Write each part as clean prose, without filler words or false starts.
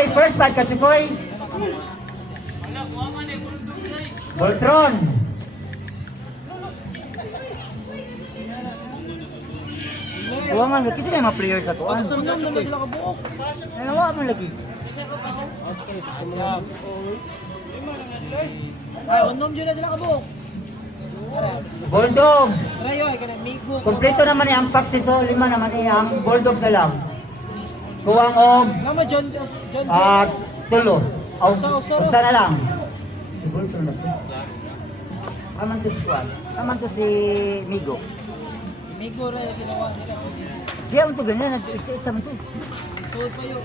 Katsukoy, first bad, Katsukoy. Voltron. Huwag man, kasi na yung mga players sa tuwan. Nawa man lagi. Ay, unom dyan na sila kabuok. Bulldogs. Rayo, ay ka na migo. Kompleto naman yung pack so 5 naman yung Bulldogs na lang. Kuwang og Mama, John. tulo. Usa na lang. Si Voltron na to. Aman to si Juan. Aman to si Migo. Migo rayo ginawa nila. Kaya mo to ganyan, nag-ikit sa man to. Suot pa yun.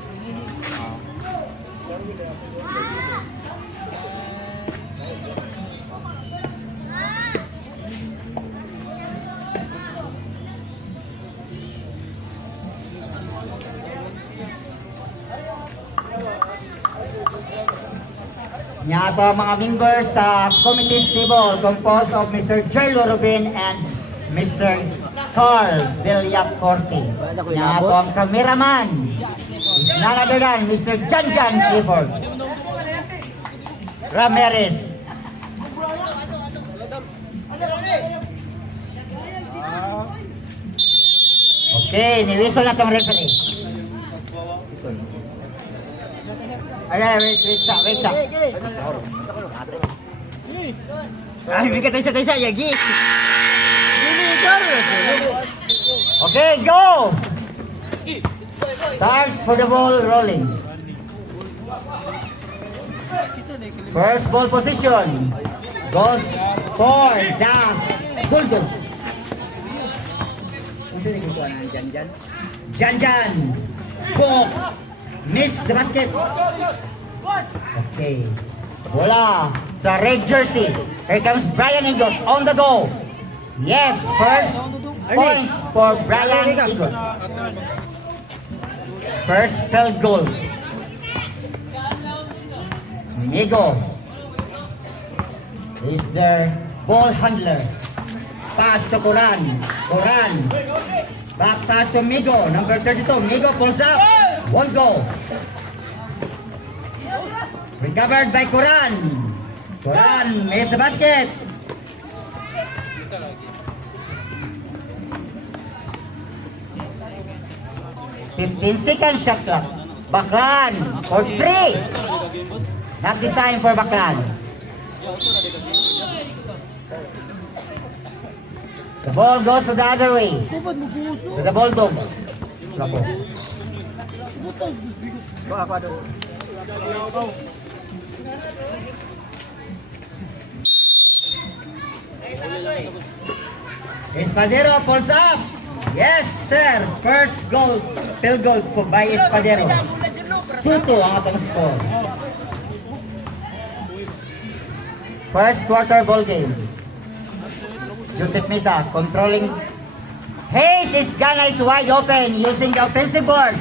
Nya ato ang mga members sa committee table composed of Mr. Jerlo Rubin and Mr. Carl Villacorte. Nya ato ang cameraman is none other than Mr. Janjan Clifford Ramirez. Okay, niwisol na tong referee. Ay, wait sa. Ay, bigat tayo sa yagi. Okay, go! Start for the ball rolling. First ball position goes for the Bulldogs. Janjan. Book. Miss the basket. Okay. Bola sa red jersey. Here comes Brian Igos on the go. Yes, first point for Brian Igos. First field goal. Migo is the ball handler. Pass to Coran. Back pass to Migo, number 32. Migo pulls up. One go. Recovered by Coran. Coran missed the basket. $15 shot clock. Baklan for 3. Not this time for Baklan. The ball goes to the other way. To the Bulldogs. Lako. Espadero pulls up. Yes, sir. First goal, field goal by Espadero. 2-2 ang atong score. First quarter ball game. Joseph Misa controlling. Hayes is Gana is wide open using the offensive board.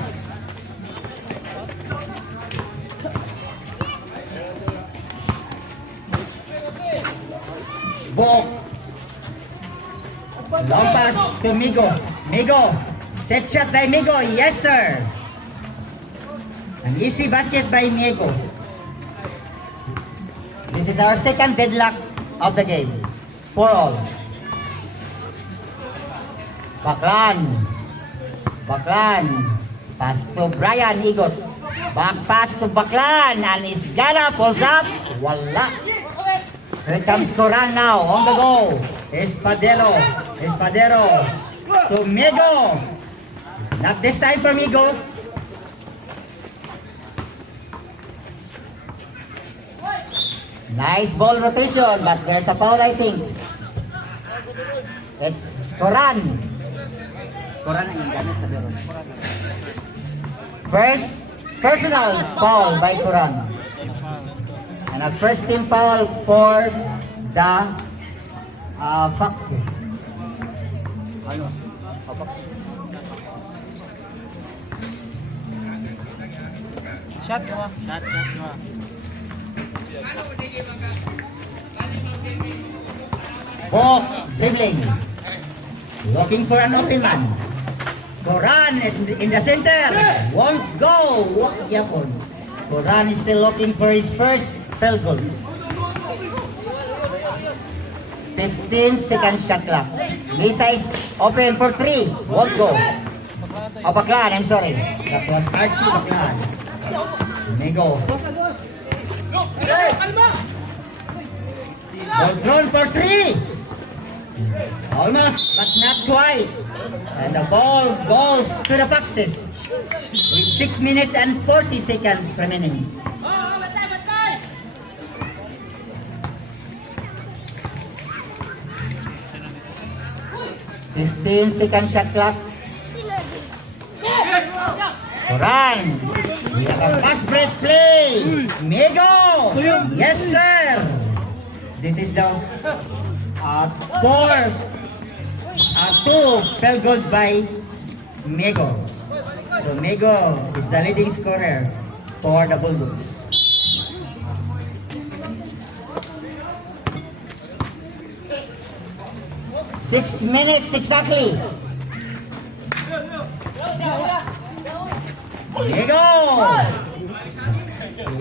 Bok. Long pass to Migo. Set shot by Migo. Yes, sir. An easy basket by Migo. This is our second deadlock of the game. 4-all. Baklan. Pass to Brian Igot. Back pass to Baklan. And Isgana pulls up. Wala. Here comes Coran now on the go. Espadero to Migo. Not this time for Migo. Nice ball rotation, but there's a foul, I think. It's Coran ang yung gamit sa biro. First personal foul by Coran. And a first team foul for the Foxes. Shot mo. Bok, dribbling. Looking for an open man. Coran in the center. Won't go. Yapon. Quran is still looking for his first field goal. 15 second shot clock. Misa is open for 3. Won't go. Oh, Baclan, I'm sorry. That was Archie Baclan. Migo. Ball thrown for 3. Almost, but not quite. And the ball goes to the Foxes with 6 minutes and 40 seconds remaining. Second shot clock. Run. We have a fast break play. Migo. Yes, sir. This is the 2 field goal by Migo. So Migo is the leading scorer for the Bulldogs. 6 minutes exactly. Migo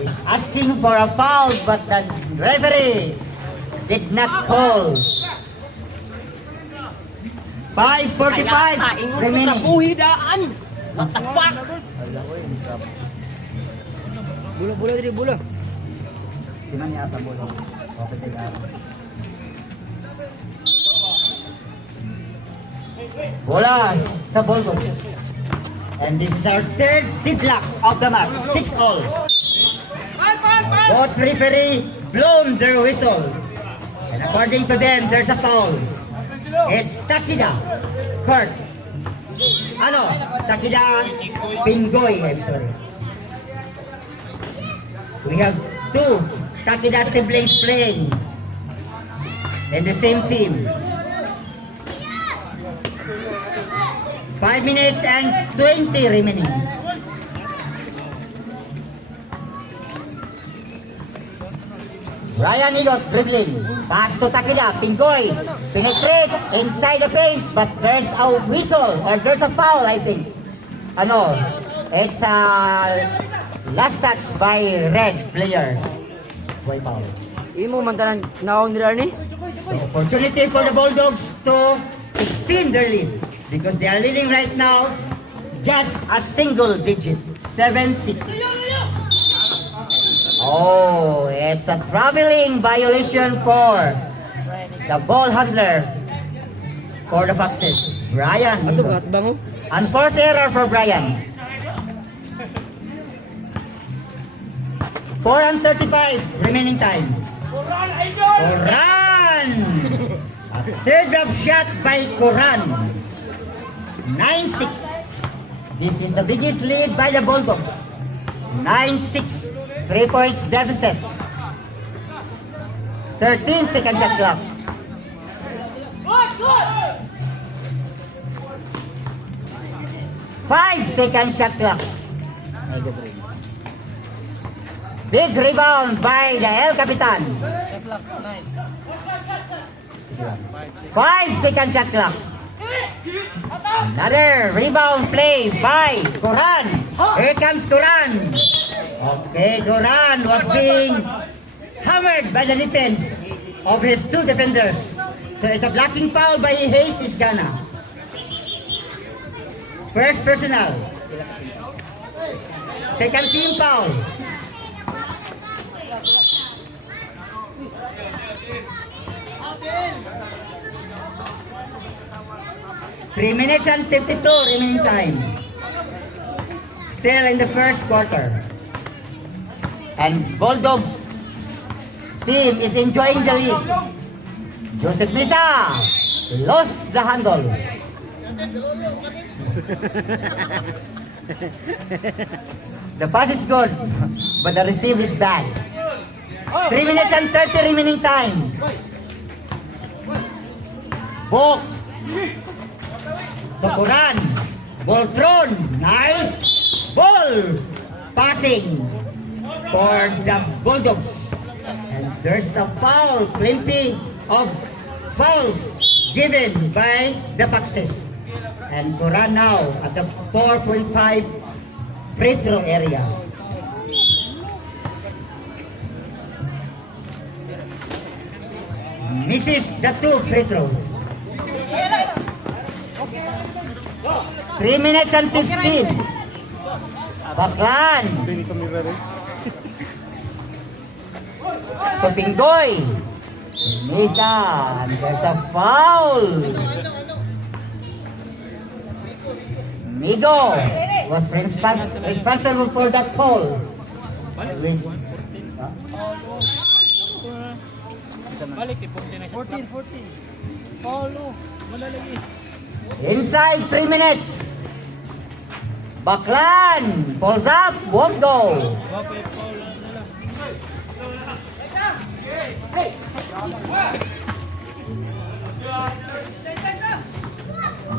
is asking for a foul, but the referee did not call. 5:45 remaining. Buhidaan! What the fuck? Bola dari bola. Sino niya sa bola? Okay, tayo. Bola sa Bulldogs. And this is our third deadlock of the match. 6-all. Both referee blown their whistle. And according to them, there's a foul. It's Takida Kurt. Takida Pingoy, I'm sorry. We have 2 Takida siblings playing in the same team. 5 minutes and 20 remaining. Ryan Igot dribbling. Pass to Takida. Pingoy penetrates inside the paint, but there's a whistle or there's a foul, I think. It's a last touch by red player. Why foul? Imo man tanan naong nila ni? So opportunity for the Bulldogs to extend their lead because they are leading right now just a single digit. 7-6. Oh, it's a traveling violation for the ball handler for the Foxes, Brian. bango? Unforced error for Brian. 4:35 remaining time. Coran! A third drop shot by Coran. 9-6. This is the biggest lead by the Bulldogs. 9-6. 3 points deficit. 13 second shot clock. Five second shot clock. Big rebound by the El Capitan. 5 second shot clock. Another rebound play by Coran. Here comes Coran. Okay, Coran was being hammered by the defense of his 2 defenders. So it's a blocking foul by Hayes Isgana. First personal. Second team foul. Three minutes and 52 remaining time. Still in the first quarter. And Bulldogs team is enjoying the lead. Joseph Misa lost the handle. The pass is good, but the receive is bad. 3 minutes and 30 remaining time. Bok. Tukuran. Ball thrown. Nice. Ball. Passing for the Bulldogs. And there's a foul. Plenty of fouls given by the Foxes. And Coran now at the 4.5 free throw area. misses the 2 free throws. 3 minutes and 15. Baklan. Pinggoy. Misa. And there's a foul. Migo was responsible for that foul. Inside 3 minutes. Baklan pulls up, won't go.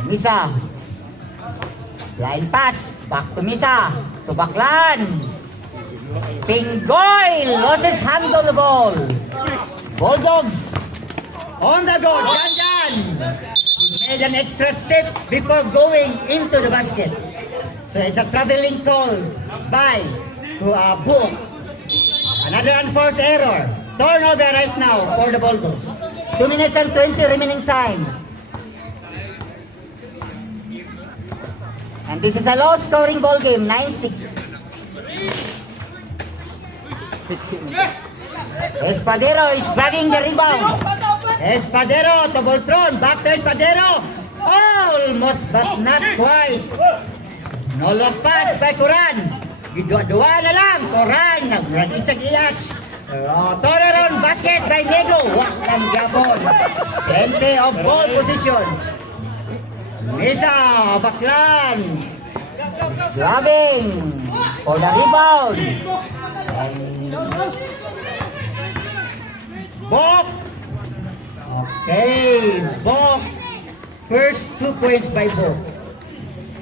Misa. Line pass. Back to Misa. To Baklan. Pinggoy loses handle the ball. Bulldogs on the go. Janjan. He made an extra step before going into the basket. So it's a traveling call by to Book. Another unforced error. Turnover right now for the Bulldogs. 2 minutes and 20 remaining time. And this is a low scoring ball game, 9-6. Espadero is dragging the rebound. Espadero to Voltron, back to Espadero. Almost but not quite. No look pass by Coran. Dua-dua na lang. Coran, nag-run-itch-iyach. Turnaround basket by Nego. Wakang Gabon. Plenty of ball position. Misa, Baklan. Grabbing for the rebound. Bok. Okay, Bok. First 2 points by Bok.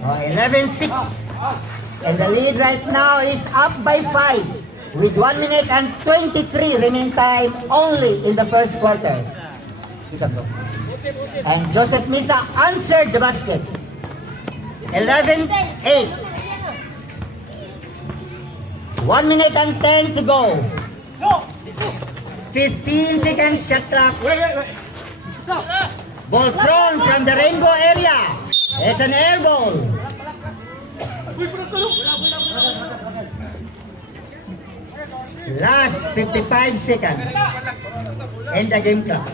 11-6. And the lead right now is up by 5 with 1 minute and 23 remaining time only in the first quarter. And Joseph Misa answered the basket. 11-8. 1 minute and 10 to go. 15 seconds shot clock. Ball thrown from the rainbow area. It's an air ball. Last 55 seconds. End the game clock.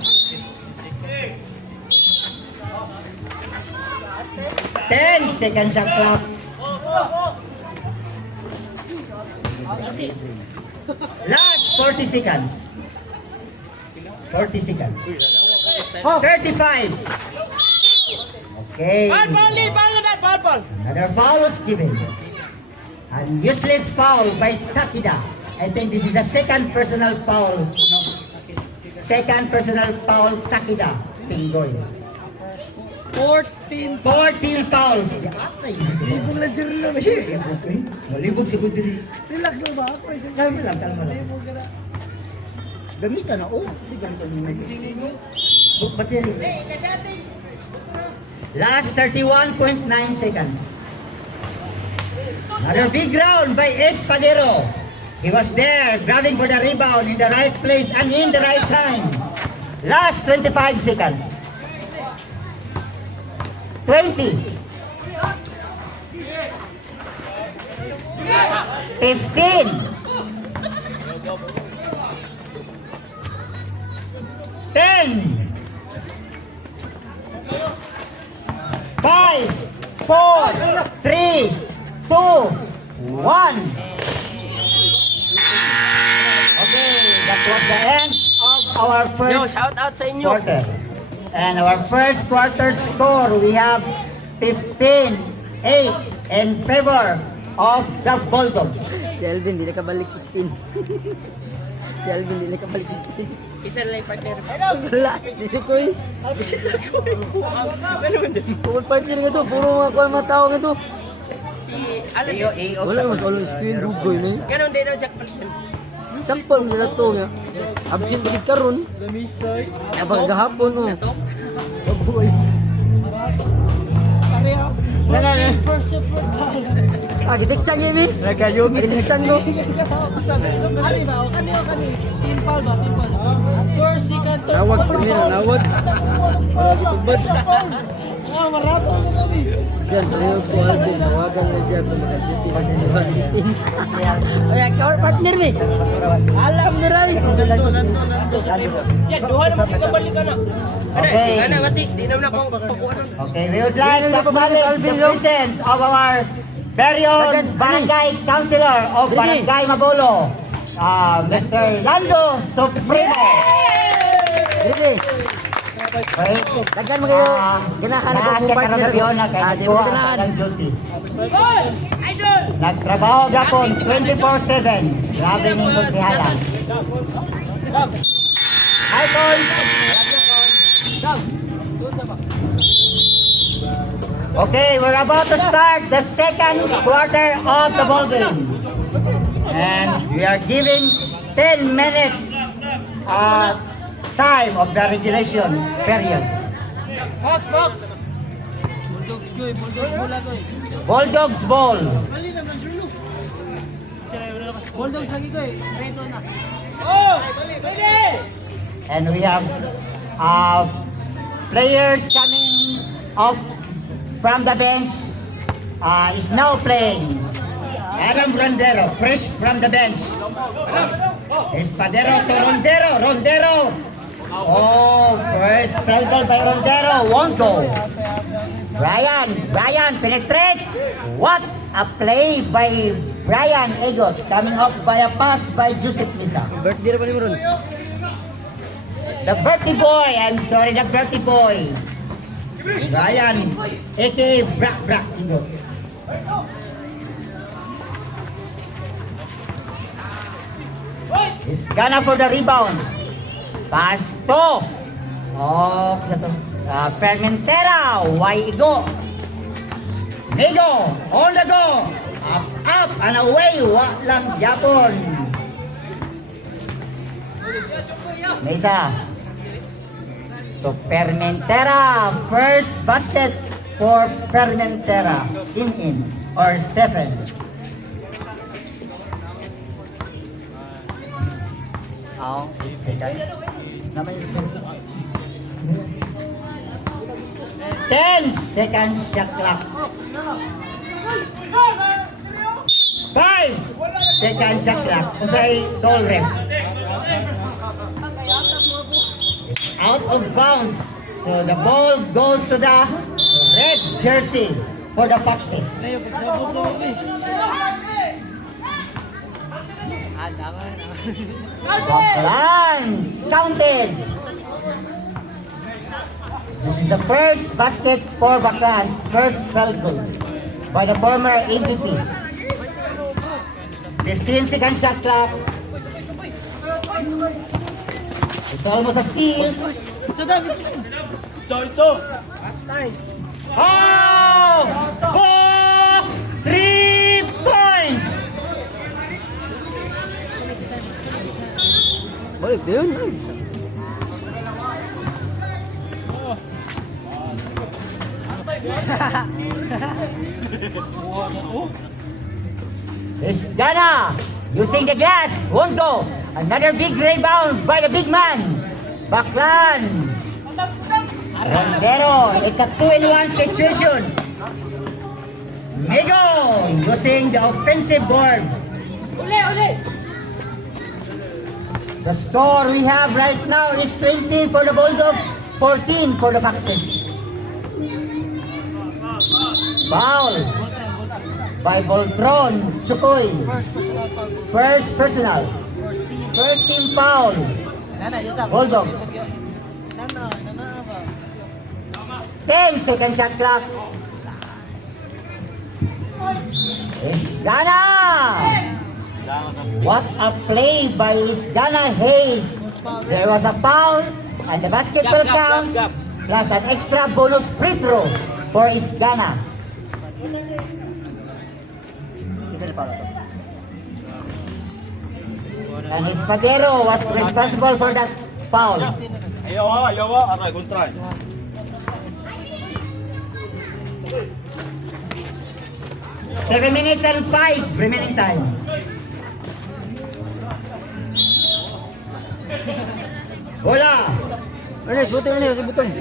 10 seconds shot clock. Last 40 seconds. 40 seconds. 35. Okay. Another foul was given. An useless foul by Takida. I think this is the second personal foul. No. Second personal foul, Takida. Pinggoy. 14 fouls. Libog lang dyan lang siya. Malibog si Kudri. Relax lang ba ako? Kalma lang, kalma lang. Libog ka na. Gamitan na, oh. Hindi ganito yung nag- Book battery. Last 31.9 seconds. Another big round by Espadero. He was there, grabbing for the rebound in the right place and in the right time. Last 25 seconds. 20. 15. 10. 5, 4, 3, 2, 1. Okay, that was the end of our first shout out sa inyo. quarter. And our first quarter score, we have 15-8 in favor of the Bulldogs. Si Alvin, di nakabalik sa spin. Si Alvin, di nakabalik sa spin. Isa lang partner. Wala, di si Koy. Di si Koy. Pumul partner nga to, puro mga kuwan mga tao nga to. Wala mas walang spin, rugoy na yun. Ganon din ang jackpot. Sampal mo nila to nga. Absent balik karon. Abang gahapon oh. Babuhay. Gitiksan niya, Mi. Nagayumi. Gitiksan ko. Nawag pa nila, nawag. Wala gitubad. Diyan, ayaw ko Alvin. Nawagan na siya kung maka-duty na niliwan ni Spin. Ay, ang partner, Mi. Alam na rin. Yan, duha naman ka balik ka na. Okay. Ano, Matix, di naman ako pakuha. Okay, we would like to acknowledge the presence of our very own barangay councilor of Barangay Mabolo, Mr. Lando Supremo. Dili. Okay. Daghan mo kayo. Ganahan ako kung partner. Na kay Di mo Kuha ganahan. ng duty. Nagtrabaho gapon 24/7. Grabe ng pagsihala. Hi, Col. Okay, we're about to start the second quarter of the ball game. And we are giving 10 minutes time of the regulation period. Bulldogs ball. And we have players coming up from the bench. Is now playing. Adam Rondero, fresh from the bench. Espadero to Rondero, Rondero. Oh, first play ball by Rondero, won't go. Brian penetrates. What a play by Brian Egot, coming off by a pass by Joseph Lisa. Birthday na pa ni mo ron. The birthday boy, I'm sorry, the birthday boy. Brian, aka Brak Egot. Is gonna for the rebound. Pass to. Oh, Fermentera. Why Igo? Migo, on the go. Up and away. Walang Japon. Mesa. To Fermentera. First basket for Fermentera. In or Stephen. Oh, second. 10 seconds shot clock. 5 seconds shot clock. Usay goal ref. Out of bounds. So the ball goes to the red jersey for the Foxes. Baklan counted. This is the first basket for Baklan, first field goal by the former MVP. 15 second shot clock. It's almost a steal. Oh! Oh! 3 points! Balik din. It's Ghana using the glass. Won't go. Another big rebound by the big man. Baklan. Rondero. It's a 2-in-1 situation. Migo using the offensive board. The score we have right now is 20 for the Bulldogs, 14 for the Foxes. Foul by Voltron Chukoy. First personal. First team foul. Bulldogs. 10 second shot clock. Isgana! What a play by Isgana Hayes. There was a foul and the basket will count plus an extra bonus free throw for Isgana. And Espadero was responsible for that foul. Ayaw, aray, kontray. 7 minutes and 5 remaining time. Bola. Ernest, butong Ernest, butong.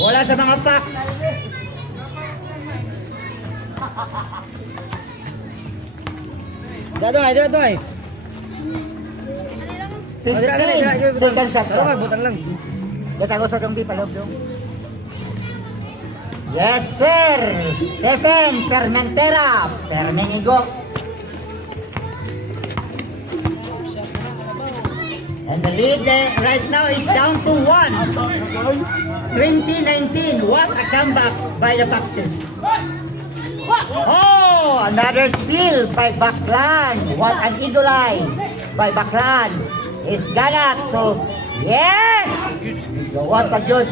Bola sa mga Fox. Dito ay, dito ay. 15 second shot Dito clock. butang lang. Gatago sa dong di paloob dong. Yes sir. Stephen Fermentera. Fermenigo. And the lead right now is down to 1. 2019. What a comeback by the Foxes. Oh, another steal by Baklan. What an eagle eye by Baklan. Is gonna to... Yes! What a good.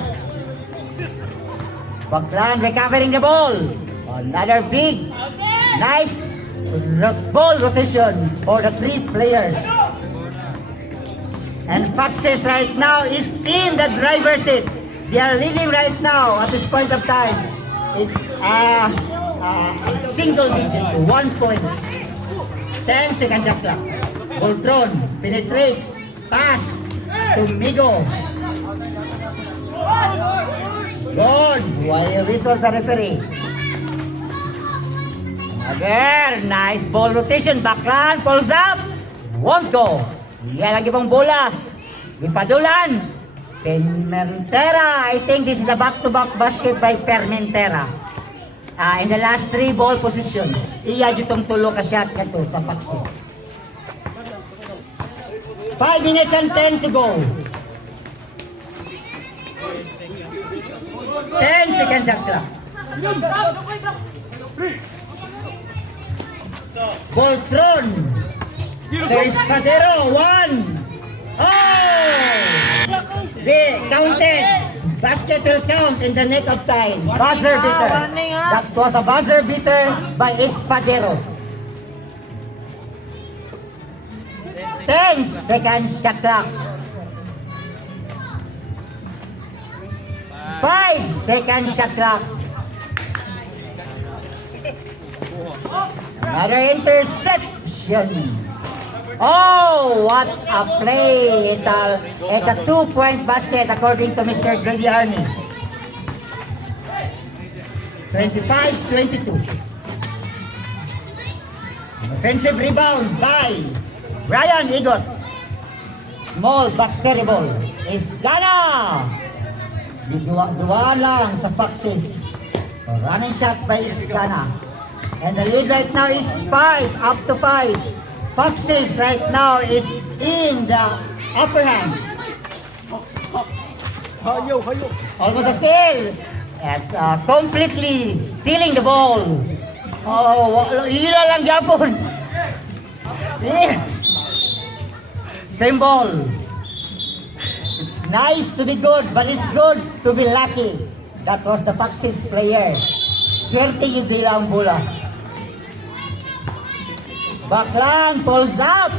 Baklan recovering the ball. Another big, nice ball rotation for the 3 players. And Foxes right now is in the driver's seat. They are leading right now at this point of time. It's single digit, 1 point. 10 seconds shot clock. Voltron penetrates, pass to Migo. Good. Why whistle the referee? Again, nice ball rotation. Baklan pulls up. Won't go. Yan ang ibang bola. Ipadulan. Fermentera. I think this is a back-to-back basket by Fermentera. In the last 3 ball position. Iya jutong tulo ka shot kato sa Foxes. 5 minutes and 10 to go. 10 seconds shot clock. Voltron. There is Padero. 1. Oh! They counted. Basket will count in the nick of time. Buzzer beater. That was a buzzer beater by Espadero. 10 seconds shot clock. 5 seconds shot clock. Another interception. Oh, what a play. It's a 2-point basket according to Mr. Grady Arney. 25-22. Offensive rebound by Ryan Igot. Small but terrible. Is Gana. Dua lang sa Foxes. Running shot by Isgana. And the lead right now is 5, up to 5. Foxes right now is in the upper hand. Almost a steal. And completely stealing the ball. Oh, ila lang yapon. Same ball. It's nice to be good, but it's good to be lucky. That was the Foxes player. Swerte yung bilang bola. Baklan pulls up.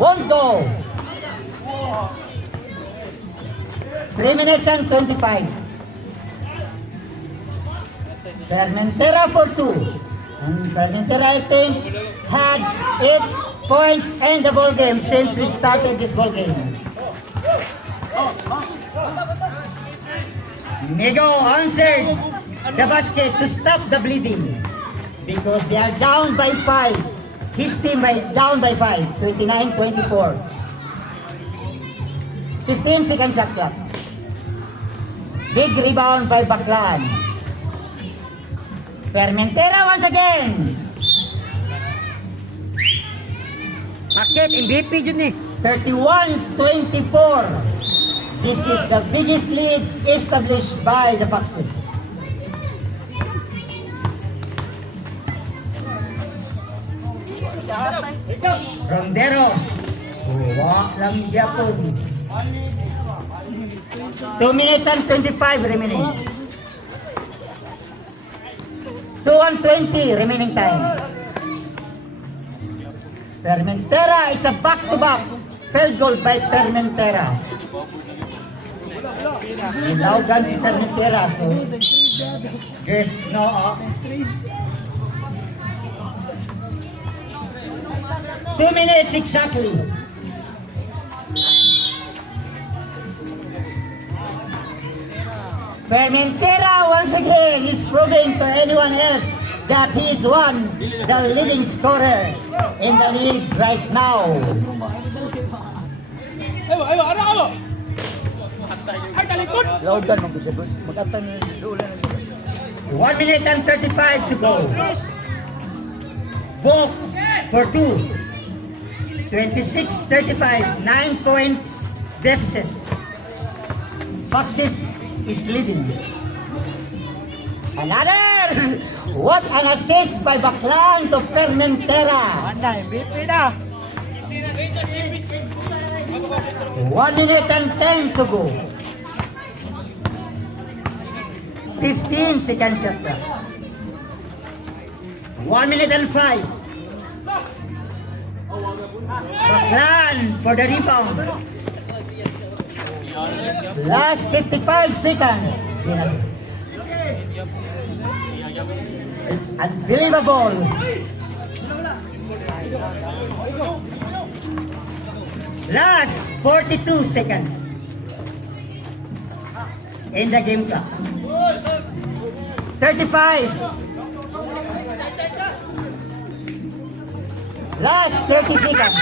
Won't go. 3 minutes and 25. Fermentera for 2. And Fermentera, I think, had 8 points in the ball game since we started this ball game. Migo answered the basket to stop the bleeding because they are down by 5. His team down by 5, 29-24. 15 second shot clock. Big rebound by Baklan. Fermentera once again. Basket, MVP dyan eh. 31-24. This is the biggest lead established by the Foxes. Rondero. Wak lang Japon. 2 minutes and 25 remaining. 2:20 remaining time. Fermentera, it's a back-to-back field goal by Fermentera. Now done si Fermentera, so There's no... 2 minutes exactly. Fermentera once again is proving to anyone else that he is the leading scorer in the league right now. Laudan mo sa good. Mag-atay na doon. 1 minute and 35 to go. Book for 2. 26-35, 9 points deficit. Foxes is leading. Another! What an assist by Baclan to Fermentera. 1 minute and 10 to go. 15 seconds shot clock. 1 minute and 5. Baclan for the rebound. Last 55 seconds. It's unbelievable. Last 42 seconds in the game clock. 35. Last 30 seconds.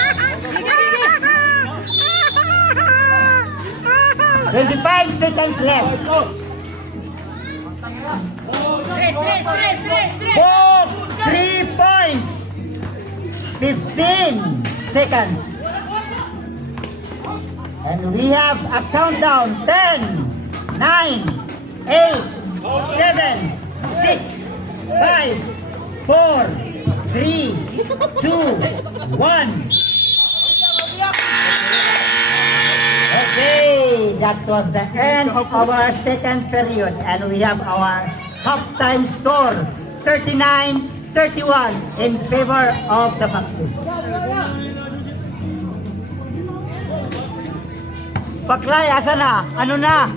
25 seconds left. Both 3 points. 15 seconds. And we have a countdown. 10, 9, 8, 7, 6, 5, 4, 3, 2, 1. Okay, that was the end of our second period, and we have our halftime score, 39-31 in favor of the Foxes. Paklay, asa na? Ano na?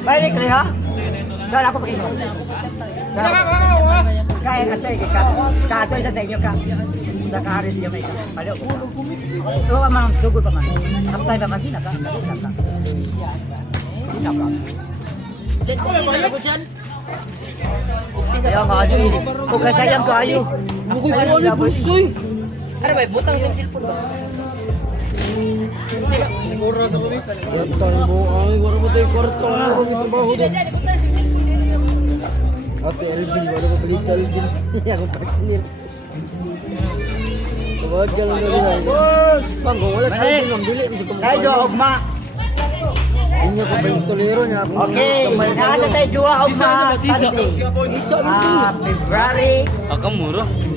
Balik rin ha? Dahil ako pag-inom. Kaya ka sa'yo, katoy sa inyo ka. Nakaharin niyo may ka. Paliw ko. Ito ka man, dugol pa man. Kaptay pa man, sinaka. Sinaka. Kaya nga ajo ini. Kung kasayang ko ayo. Bukoy ko ano pusoy. Ano ba, butang sa cellphone ba? Mura sa kami. Yatay mo ay wala mo tayo kwarto na ako trabaho din. Ate Elvin, wala ko balik ka Elvin. Ako partner. Tawag ka lang na rin. Pangko, wala ka Elvin. Ang bilit. Tayo, ugma. Inyo ko ba yung stolero niya? Okay, nasa tayo juwa ugma Sunday. February 24.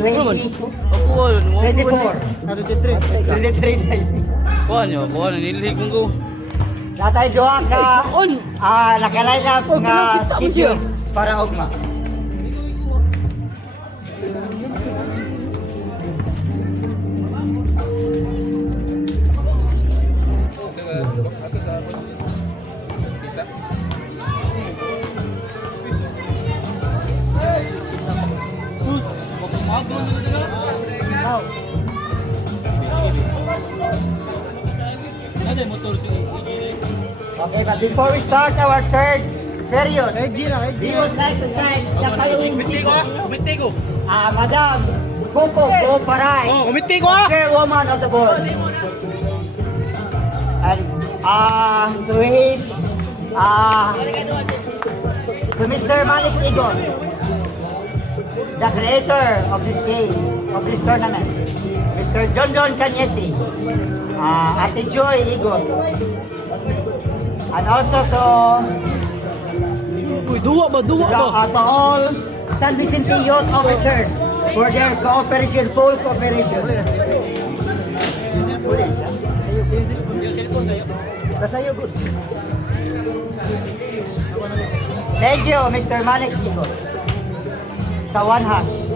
Kuha nyo, nililig kong ko. Natay juwa ka nakaline up nga schedule para ugma. Okay, but before we start our third period, we would like to thank the following people. Madam Coco Goparay, chairwoman of the board. And to his, to Mr. Malik Igon, the creator of this game, of this tournament. Mr. John Cañete, Ate Joy Igon, and also to all San Vicente Youth Officers for their cooperation, full cooperation. Basta you good. Thank you, Mr. Manik Igo. Sa one hash.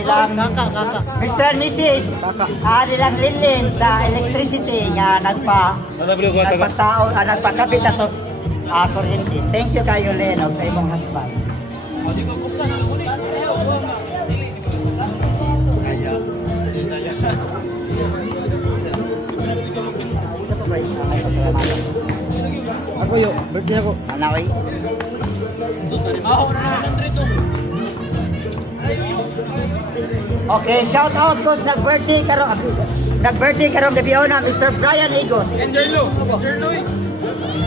Ilang Mr. and Mrs. Nilang Linlin sa electricity nga nagpakabit na to kuryente. Thank you kayo Len og sa imong husband. Ako yo, birthday ako. Anaway. Okay, shout out ko sa nag-birthday karong gabi na Mr. Brian Ligot. And Jerlo.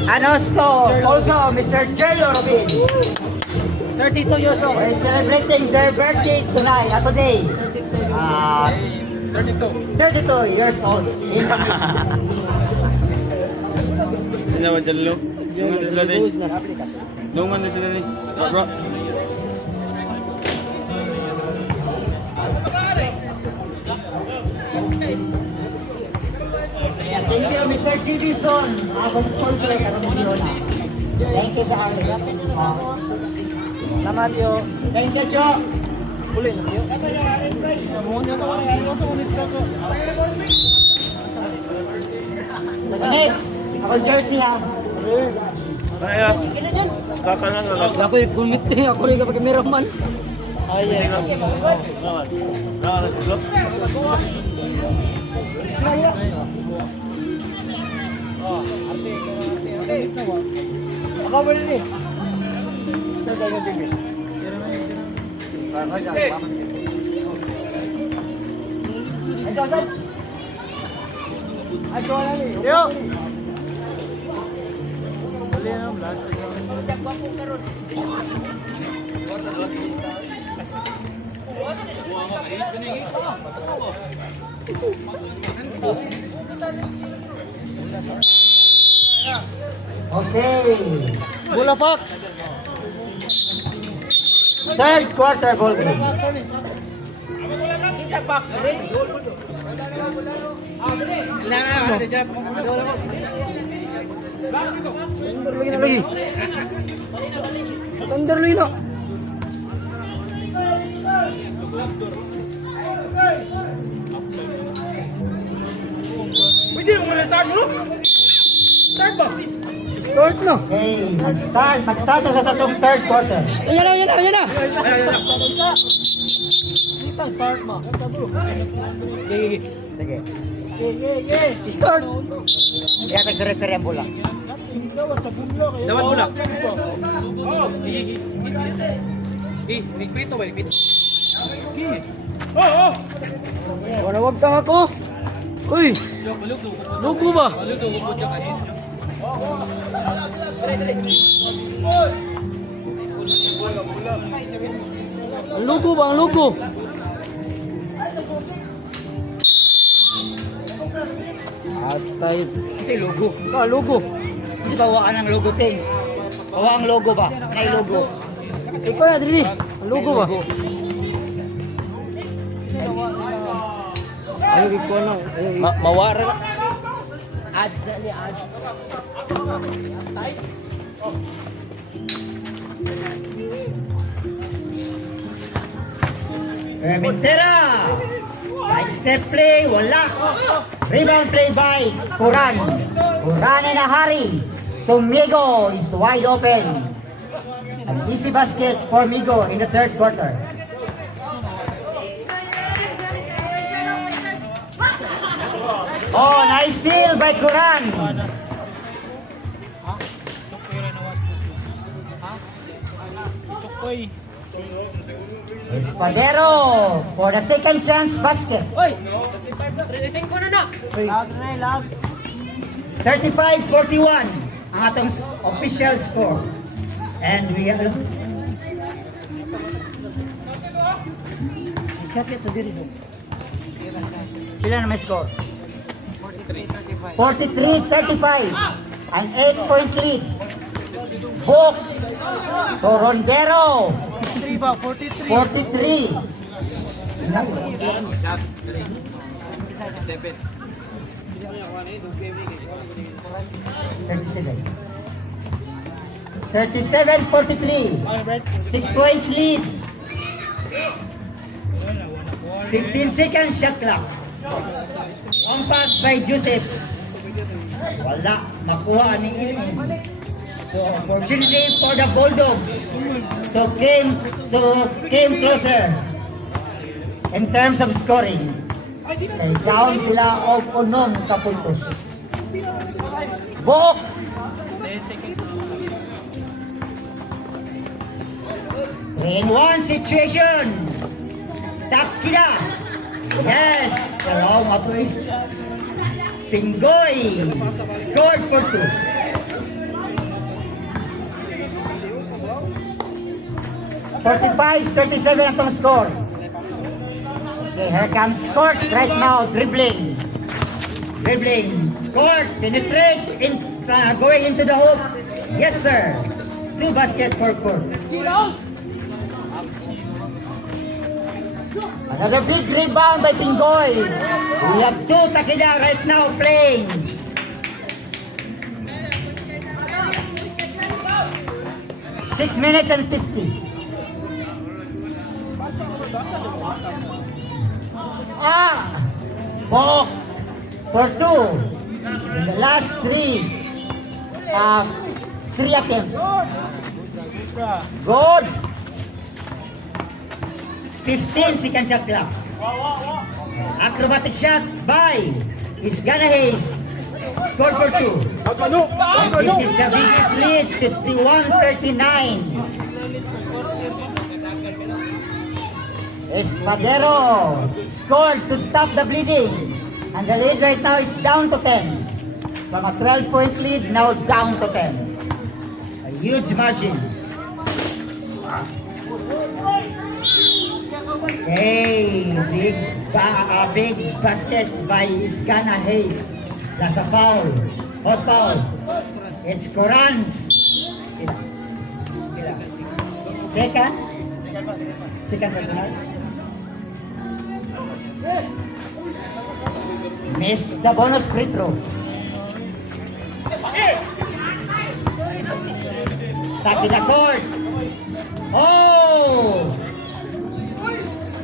And also Mr. Jerlo Robin. 32 years old. We're celebrating their birthday tonight, today. 32 years old. Ano ba Jerlo? Buhos na. Duman na sila ni. Bro. Thank you, Mr. Divison. Akong sponsor karong gabi na. Thank you sa akin. Naman yo. Thank you, Jo. Uli na yo. Next, ako jersey ha. Kaya. Kakanan na. Ako yung kumite, ako rin kapag cameraman. Ay. Ako ba rin eh? Saan tayo mag-ibig? Yo! Okay. Bula Fox! Third quarter ball game. Lagi. Thunder Lino. Pwede mo na start mo? Start ba? Start na. Okay, mag-start na sa tatong third quarter. Ayan na. Dito, start mo. Sige. Start. Kaya nag-referee ang bola. Dapat mo lang. Nagprito ba? Wala wag kang ako. Uy, lugo ba? Ang lugo ba? Ang lugo. Atay. Kasi logo. Lugo. Hindi ba waan ang logo, Ting? Bawa ang logo ba? Nay logo. Ikaw na, Dili. Ang lugo ba? Ayaw ikaw na. Mawara na. Ads na niya, ads. Mintera! Side step play, wala. Rebound play by Kuran. Kuran and Ahari. To Migo is wide open. An easy basket for Migo in the third quarter. Oh, nice steal by Kuran. Espadero for the second chance basket. 35-41 ang atong official score. And we are... Pila na may score? 43-35. An 8-point lead. Book to Rondero. 43. Thirty-seven, 43. 6 points lead. 15 seconds shot clock. One pass by Joseph. Wala, makuha ni Ilin. So opportunity for the Bulldogs to came closer in terms of scoring. Kay down sila of unom kapuntos. Bok! 3-in-1 situation. Takida. Yes, pero matuis. Pingoy scored for 2. $45-37 ang score. Okay, here comes Court right now, dribbling. Court penetrates going into the hoop. Yes, sir. 2 basket for Court. Another big rebound by Pingoy. We have 2 Takida right now playing. Six minutes and 50. Bok for 2 in the last 3 attempts. Good. 15 second shot clock. Acrobatic shot by Isgana Hayes. Scored for 2. This is the biggest lead, 51-39. Espadero scored to stop the bleeding. And the lead right now is down to 10. From a 12-point lead, now down to 10. A huge margin. Hey, big basket by Isgana Hayes. That's a foul. Hot foul. It's Corans. Second personal. Miss the bonus free throw. Takida court. Oh!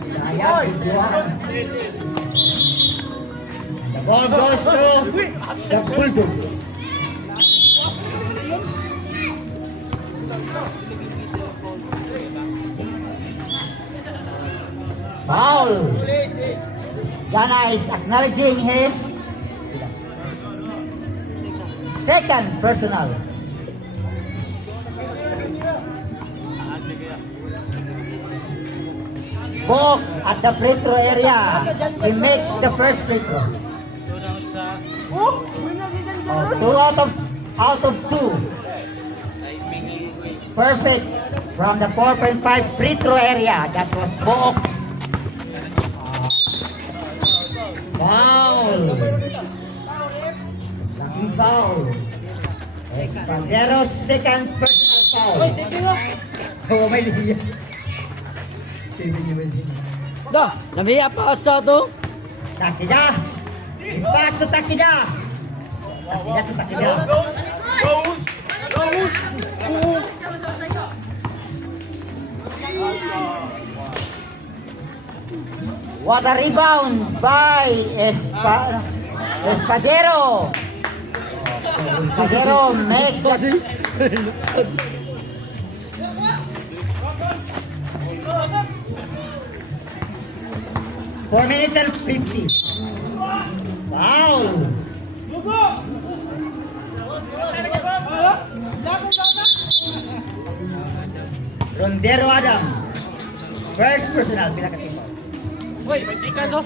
Sayang, bigyan. The ball goes to the Bulldogs. Foul. Gana is acknowledging his second personal. Bok at the free throw area. He makes the first free throw. 2 out of 2. Perfect from the 4.5 free throw area. That was Bok. Foul. Laking foul. Espandero's second personal foul. Oh, may linya. Da, namiya pa sa to. Takida. Ipas to Takida. Takida to Takida. What a rebound by Espadero. Espadero makes the 4 minutes and 50. Wow. Rondero Adam. First personal. Pila ka timo? Uy, may chika to.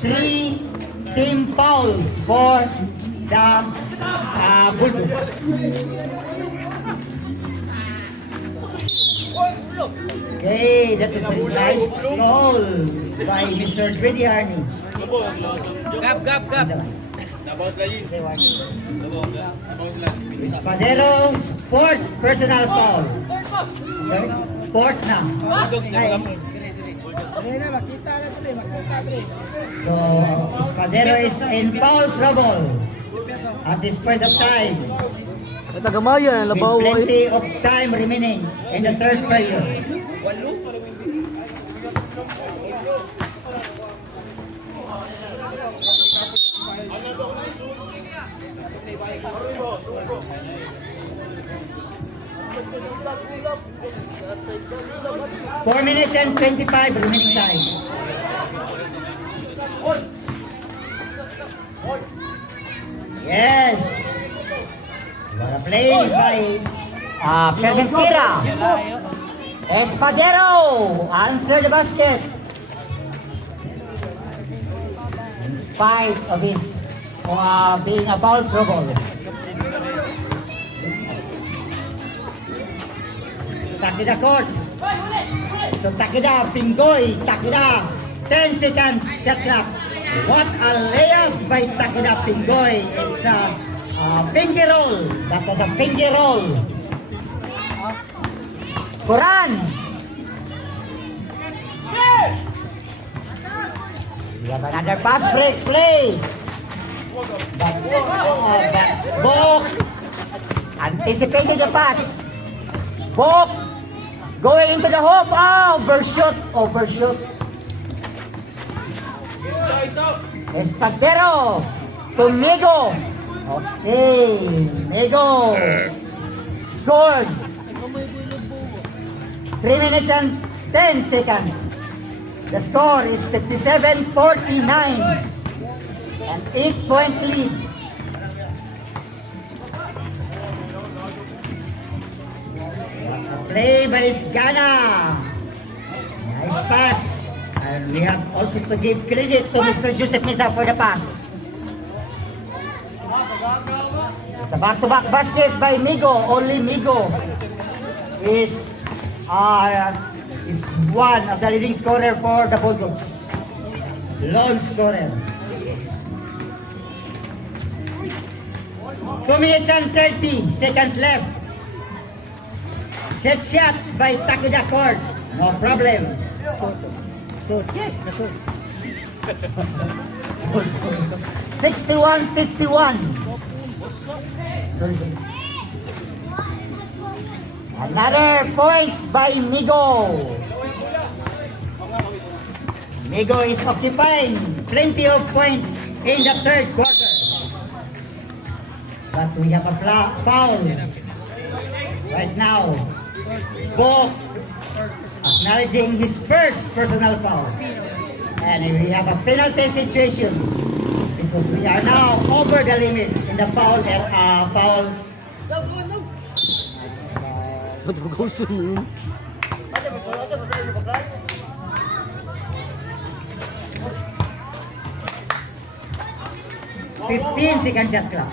3 team foul for the Bulldogs. Okay, that is a nice goal by Mr. Dreddy Harney. Gap. Espadero, fourth personal foul. Okay? Fourth na. So, Espadero is in foul trouble at this point of time. Ay, tagamaya, With labaw. plenty of time remaining in the third period. Four minutes and 25 remaining time. Yes. What a play by Perventira. Espadero answer the basket. In spite of his being a foul trouble. Takida court. So Takida, Pingoy, Takida, 10 seconds shot clock. What a layup by Takida Pingoy. It's a finger roll. That was a finger roll. Quran. We have another pass break play. Bok anticipated the pass. Bok going into the hoop. Overshoot. Espadero to Migo. Okay, Migo scored. 3 minutes and 10 seconds. The score is 57-49. An 8-point lead. Play by Isgana. Nice pass. And we have also to give credit to Mr. Joseph Misa for the pass. It's a back-to-back basket by Migo. Only Migo is one of the leading scorer for the Bulldogs. Lone scorer. 2 minutes and 30 seconds left. Set shot by Takida Court. No problem. Shoot. 61-51. Sorry. Another points by Migo. Migo is occupying plenty of points in the third quarter. But we have a foul right now. Bok acknowledging his first personal foul. And we have a penalty situation because we are now over the limit in the foul. Ba't ba gusto mo yun? 15 second shot clock.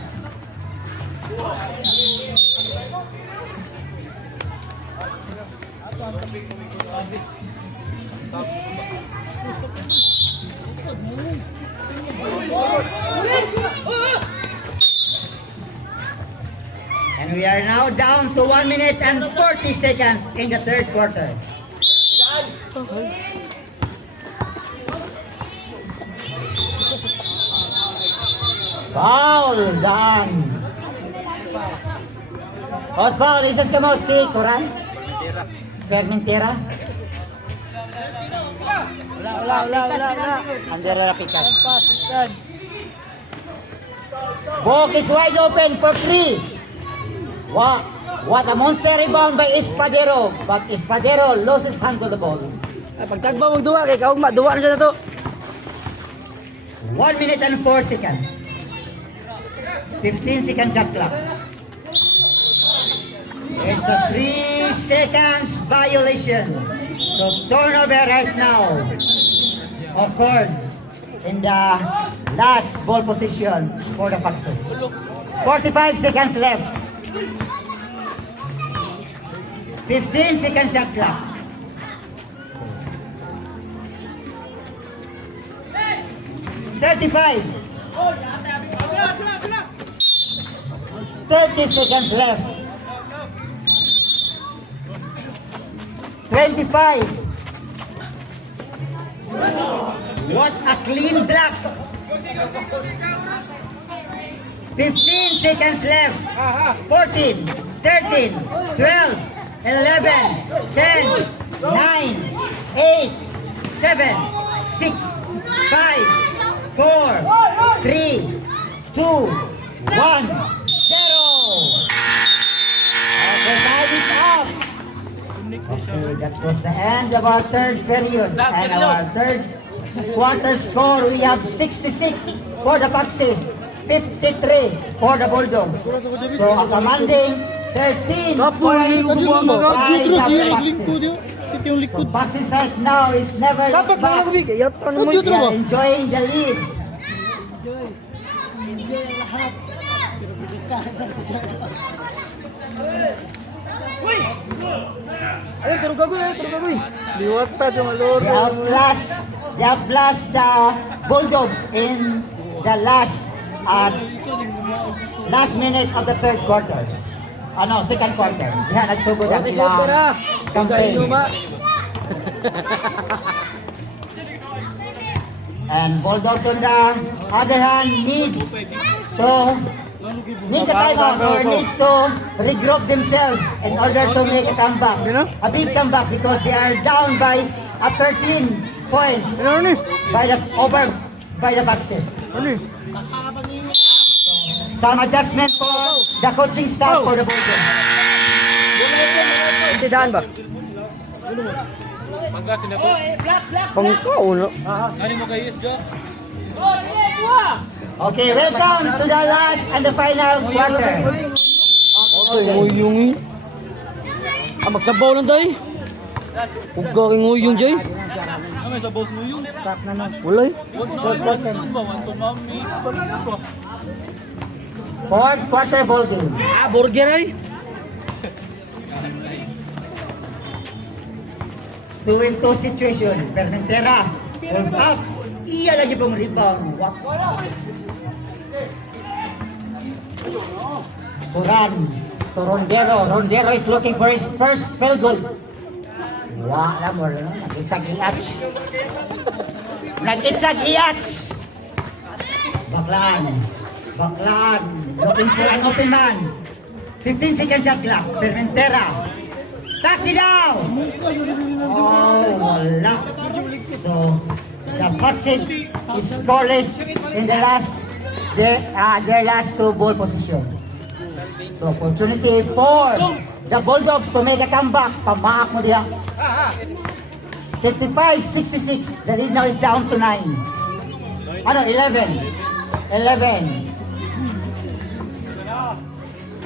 And we are now down to 1 minute and 40 seconds in the third quarter. Foul done. Osval, isas ka mo si Coran? Permentera? Wala. Under the pitas. Bok is wide open for 3. What a monster rebound by Espadero. But Espadero loses hand to the ball. Ay, pagtagba mong duwa, kay kaugma, duwa na siya na to. 1 minute and 4 seconds. 15 second shot clock. It's a 3 seconds violation. So turnover right now occurred in the last ball position for the Foxes. 45 seconds left. 15 second shot clock. $35. 30 seconds left. 25. What a clean block. 15 seconds left. 14, 13, 12, 11, 10, 9, 8, 7, 6, 5, 4, 3, 2, 1, 0. The time is up. Okay, that was the end of our third period. And our third quarter score, we have 66 for the Foxes, 53 for the Bulldogs. So a commanding 13 points by the Foxes. So Foxes right now is never Sapak na back. ako, Big. Ayat pa naman. They are enjoying the lead. Ay, turun ka, Goy. Turun ka, Goy. Liwat ta, Jumaloro. They outblast the Bulldogs in the last minute of the third quarter. Second quarter. Yan, nagsugod ang Otis Walker, ilang campaign. Luma. And Bulldogs on the other hand needs a timeout or needs to regroup themselves in order to make a comeback. A big comeback because they are down by 13 points by the Foxes. Some adjustment for the coaching staff for the Bulldogs. Tindahan ba? Pangkao, no? Ano mo kayo, Jo? Okay, welcome to the last and the final quarter. Ay, nguyong eh. Magsabaw lang tayo. Huwag ka kang nguyong, Jay. Ano sa boss mo yun? Wala eh. Fourth quarter ball game. Burger ay. 2-2 situation. Permentera pulls up. Iya lagi pong rebound. Turan to Rondero. Rondero is looking for his first field goal. Wala mo, nag-itsag iatch. Nag-itsag iatch. Baklaan. Looking for an open man. 15 seconds shot clock. Permentera. Taki down. Oh, wala. So, the Foxes is scoreless in the their last two ball position. So, opportunity for the Bulldogs to make a comeback. Pamaak mo diya. 55-66. The lead now is down to 9. 11.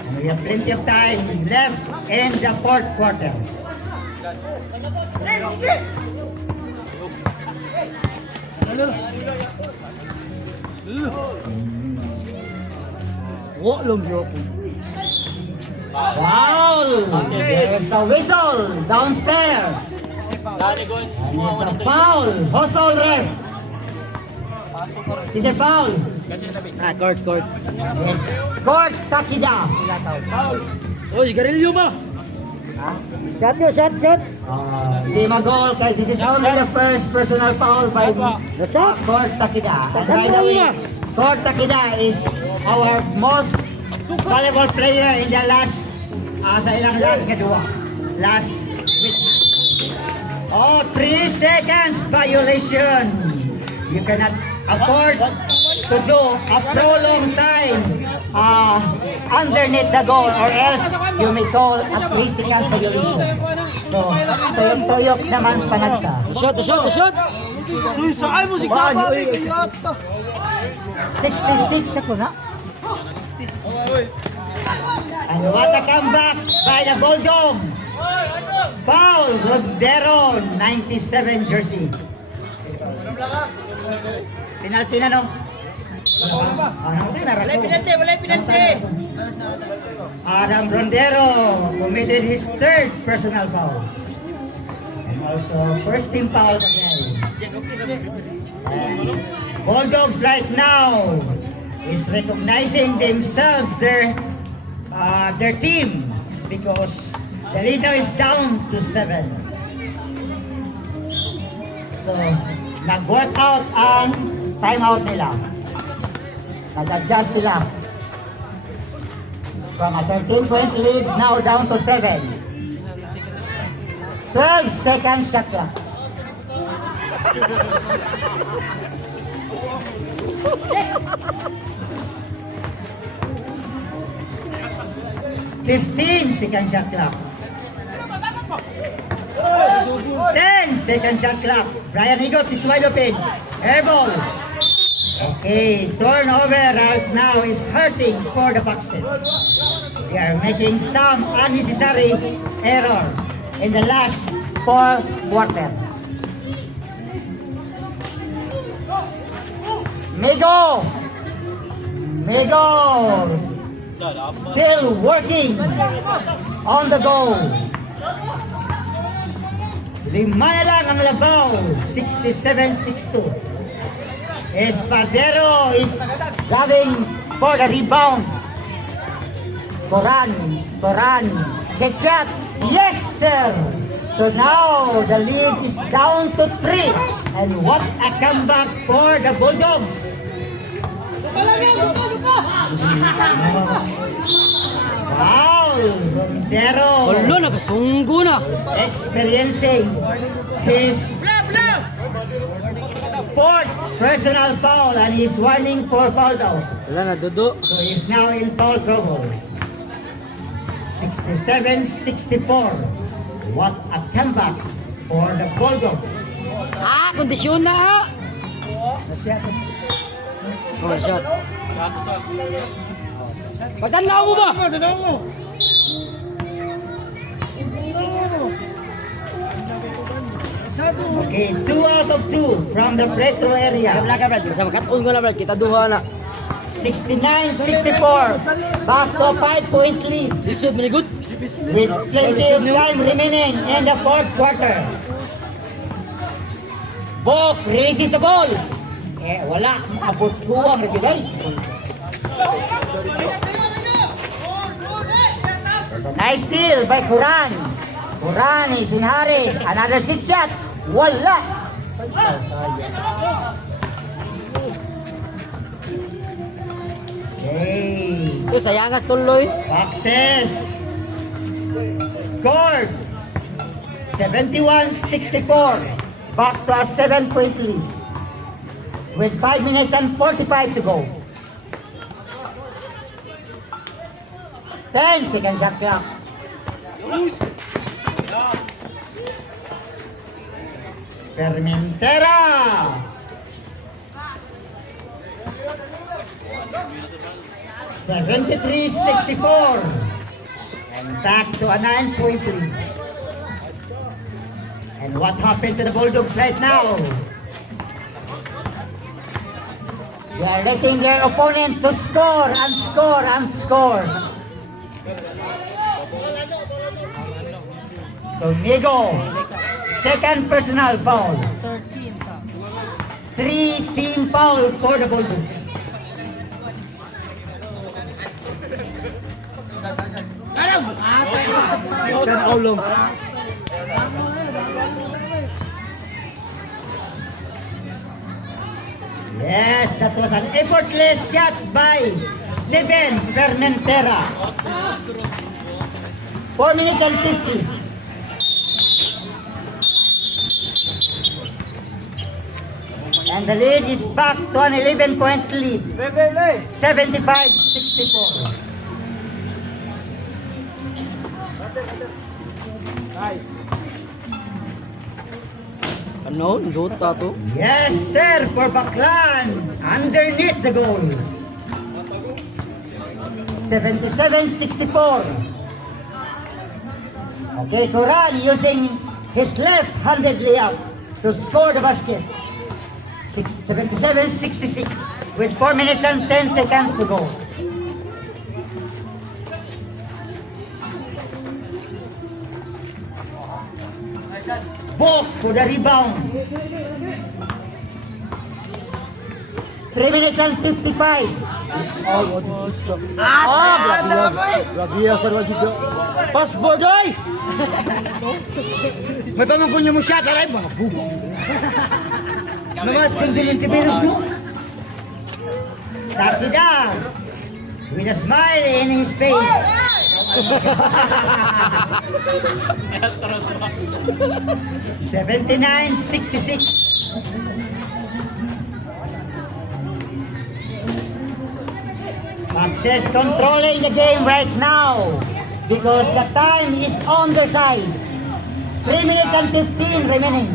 And we have plenty of time left in the fourth quarter. Foul! There's a whistle downstairs. And it's a foul. Hustle ref. It's a foul. Court. It's Court Takida. Oh, sigarilyo ba? Shot. Hindi mag-goal kasi this is only the first personal foul by Court Takida. And by the way, Court Takida is our most valuable player in the sa ilang last kedua. Last week. 3 seconds violation. You cannot afford to do a prolonged time underneath the goal or else you may call a 3 seconds violation. So, tuyok-tuyok naman panagsa. Shot. Ay, musik Wow, sa you- 66 ako na. And what a comeback by the Bulldogs. Foul, Rodero, 97 jersey. Penalty na no? Walay penalty. Adam Rondero committed his third personal foul. And also first team foul again. And Bulldogs right now is recognizing themselves, their team, because the leader is down to 7. So nag-work out ang timeout nila. Nag-adjust sila. From a 13-point lead, now down to 7. 12 seconds shot clock. Second shot clock. 10 second shot clock. Brian Higos is wide open. Airball. Okay, turnover right now is hurting for the Foxes. They are making some unnecessary error in the last 4 quarters. Migo! Still working on the goal. 5 na lang ang labaw. 67-62. Espadero is grabbing for the rebound. Coran, set shot. Yes, sir. So now the lead is down to 3. And what a comeback for the Bulldogs. Wow, Montero Wala, nagasunggo na. experiencing his fourth personal foul and he's warning for foul out. Wala na, Dodo. So he's now in foul trouble. 67-64. What a comeback for the Bulldogs. Kondisyon na. Nasyat. Oh, shot. Pagdanlaw mo ba? Okay, 2 out of 2 from the free throw area. Kabla ka, Brad. Basta makat-on ko na, Brad. Kita duha na. 69-64. Back to a 5-point lead. Lisod, manigot. With plenty of time remaining in the fourth quarter. Bok raises the ball. Wala. Abot buwang regulay. Nice steal by Coran. Coran is in hurry. Another 6 shot. Wala. Okay. So, sayangas tuloy. Foxes scored 71-64. Back to a 7-point lead with 5 minutes and 45 to go. 10 second shot clock. Permentera. (73-64) and back to a 9-point lead. And what happened to the Bulldogs right now? They are letting their opponent to score and score and score. So Migo, second personal foul. 3 team foul for the Bulldogs. Yes, that was an effortless shot by Steven Permentera. 4 minutes and 50. And the lead is back to an 11-point lead. 75-64. Ano? Dota to? Yes, sir, for Baclan. Underneath the goal. 77-64. Okay, Coran using his left-handed layup to score the basket. 77-66 with 4 minutes and 10 seconds to go. Bok for the rebound. 3 minutes and 55. Pas bodoy! May pamangkon niyo mo siya, taray mga bubo. Namaskan din yung virus mo. Takida, with a smile in his face. 79-66. Access controlling the game right now because the time is on their side. 3 minutes and 15 remaining.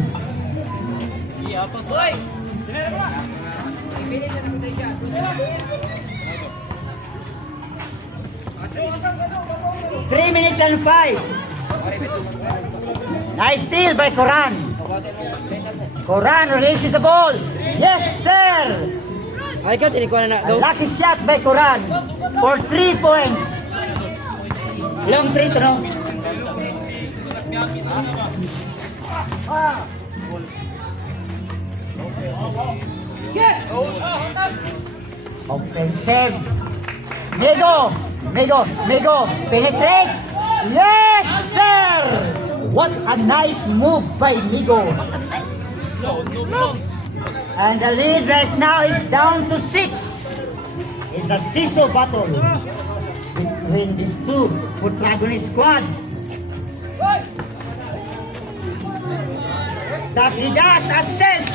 3 minutes and 5. Nice steal by Coran. Coran releases the ball. Yes, sir. Ay, ikaw, tinikuha na A lucky shot by Coran for 3 points. Long three to no. Offensive. Migo penetrates. Yes, sir. What a nice move by Migo. And the lead right now is down to 6. It's a seesaw battle between these two protagonist squad. Takida's assist.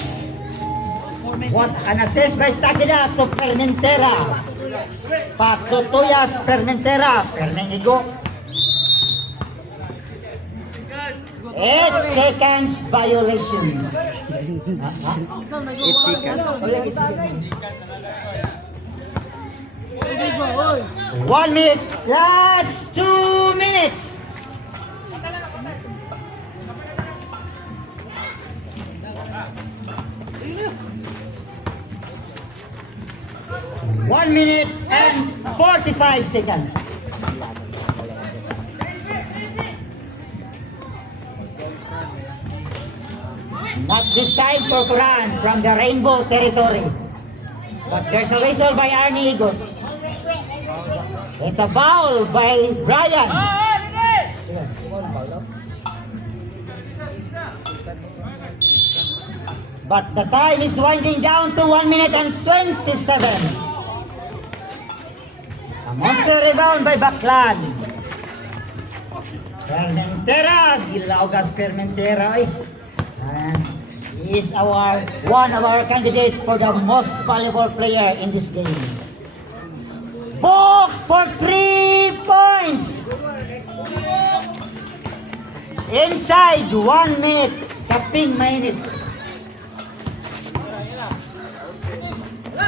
What an assist by Takida to Permentera. Patutuyas Permentera. Permenigo. 8 seconds violation. 8 seconds. 1 minute. Last 2 minutes. One minute and 45 seconds. Not this side for Quran from the Rainbow territory. But there's a whistle by Arnie Igot. It's a foul by Brian. But the time is winding down to 1 minute and 27. A monster rebound by Baclan. Permentera, Gilaugas Permentera. And he is one of our candidates for the most valuable player in this game. Book for 3 points. Inside 1 minute, kaping minute.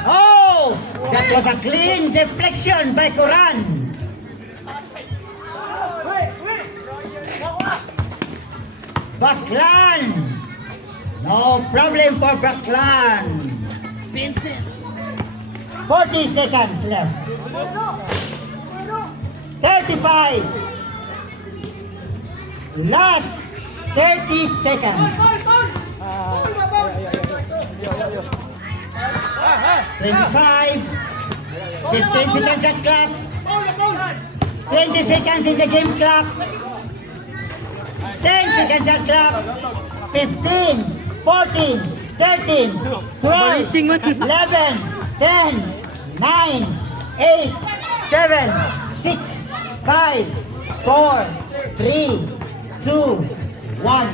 Oh, that was a clean deflection by Quran. Baclan. No problem for Baclan. 40 seconds left. 35. Last 30 seconds. 25. 15 seconds shot clock. 20 seconds in the game clock. 10 seconds shot clock. 15, 14, 13, 12, 11, 10, 9, 8, 7, 6, 5, 4, 3, 2, 1.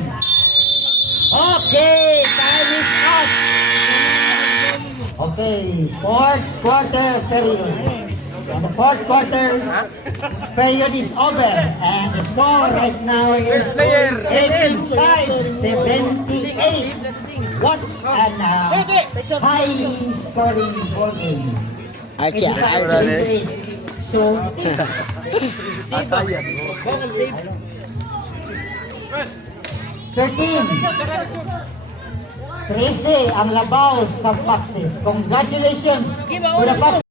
Okay, time is up. Okay, fourth quarter period. And the fourth quarter period is over. And the score right now is 85-78. What an high scoring ball game. 85-78. So, 13 ang labaw sa Foxes. Congratulations to the Foxes.